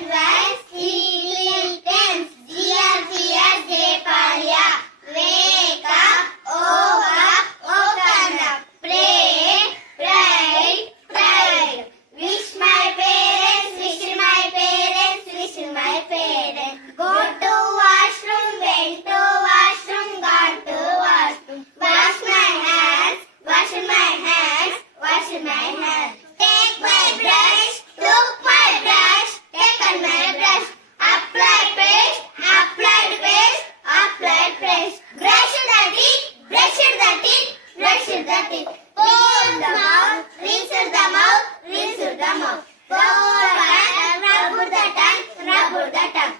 advance, little tense. Dear, dear Jayapalya, wake up, open up. Pray, pride, pride. Wish my parents, wish my parents, wish my parents. Go to washroom, went to washroom, gone to washroom. Wash my hands, wash my hands, wash my hands. Take my brush, took my brush, taken my brush. Apply paste, applied paste, applied paste. Brush the teeth, brush the teeth, brush the teeth. Clean the mouth, rinse the mouth, rinse the mouth. Go back, rub the tongue, rub the tongue.